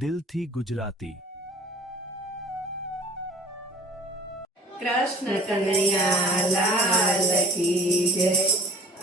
દિલથી ગુજરાતી। કૃષ્ણ કનૈયા લાલ કી જય।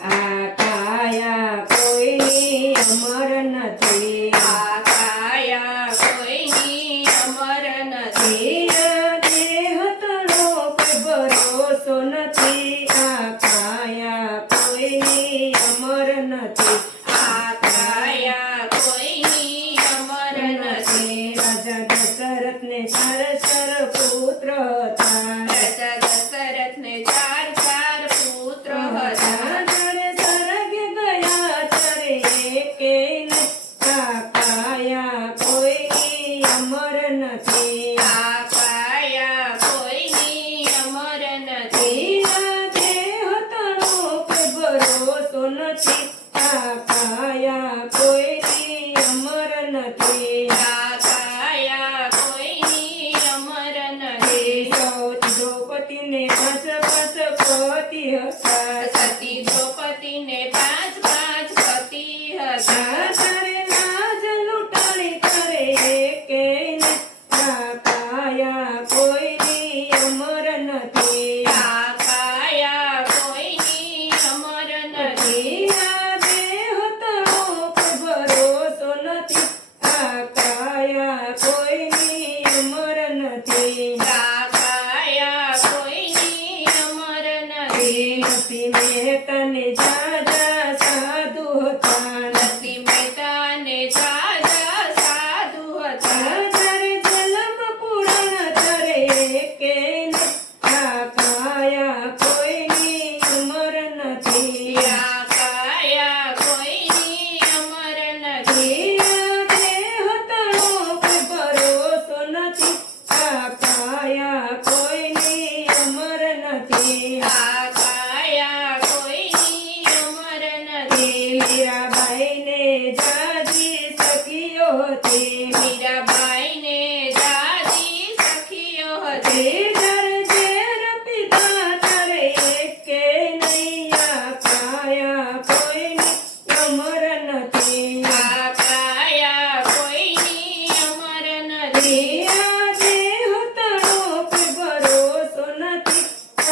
આ કાયા કોઈની અમર નથી, આ કાયા કોઈની અમર નથી, આ દેહ તનો કોઈ ભરોસો નથી, આ કાયા કોઈની અમર નથી, આ કાયા કોઈની અમર નથી। રાજા દશરથને 4 પુત્ર હતા, રાજા દશરથને 4 પુત્ર હતા, જણે સ્વર્ગે ગયા ચરે એકે નહીં, આ કાયા કોઈની અમર નથી, આ કાયા કોઈની અમર નથી, આ દેહ તનો કોઈ ભરોસો નથી, આ કાયા કોઈની અમર નથી, આ કાયા કોઈની અમર નથી। સતી દ્રૌપદીને 5 પતિ હતા, સતી દ્રૌપદીને 5 પતિ હતા, તારે લાજ લૂંટણી કરે એકે નહીં, આ કાયા કોઈની અમર નથી, આ કાયા કોઈની અમર નથી, આ દેહ તનો કોઈ ભરોસો નથી, આ કાયા કોઈની અમર નથી, આ કાયા કોઈની અમર નથી। નરસિંહ મહેતાને જાજા સાધુ હતા, નરસિંહ મહેતાને જાજા સાધુ હતા, જ્યારે જન્મ પુરાણ ધરે એકે નહીં, આ કાયા કોઈની અમર નથી, આ કાયા કોઈની અમર નથી, આ દેહ તનો કોઈ ભરોસો નથી, આ કાયા કોઈની અમર નથી, આ કાયા કોઈની અમર નથી। મીરાબાઈને જાજી સખીઓ હતી, મીરાબાઈને જાજી સખીઓ હતી, જ્યારે ઝેર પીધા ત્યારે એકે નહીં, આ કાયા કોઈની અમર નથી, આ કાયા કોઈની અમર નથી, આ દેહ તનો કોઈ ભરોસો નથી,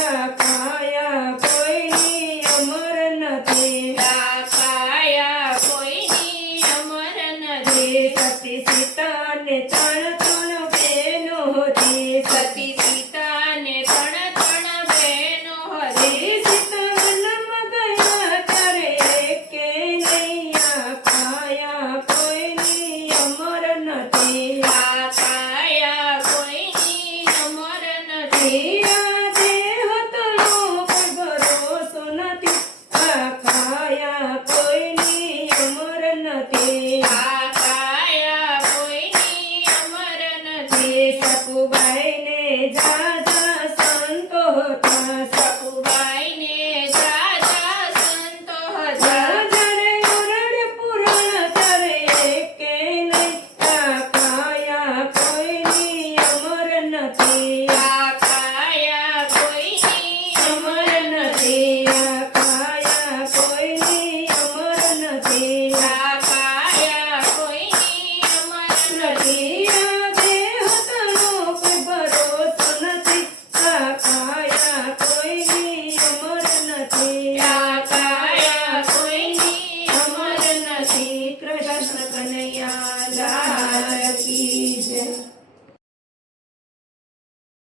આ કાયા કોઈની અમર નથી, આ કાયા કોઈની અમર નથી। સતી સીતાને 3 બહેનો હતી, સતી સીતાને 3 બહેનો હતી, સીતા વનમાં ગયા ત્યારે એકે નહીં, આ કાયા કોઈની અમર નથી, આ કાયા કોઈની અમર નથી, આ દેહ તનો કોઈ ભરોસો નથી, આ કાયા કોઈની અમર નથી, આ કાયા કોઈની અમર નથી। સકુબાઈને જાજા સંતો હતા, સકુબાઈને જાજા સંતો હતા, જ્યારે ઓરડ પુરાણ ધરે એકે નહીં, આ કાયા કોઈની અમર નથી, આ કાયા કોઈની અમર નથી, આ કાયા કોઈની અમર નથી, આ કાયા કોઈની અમર નથી।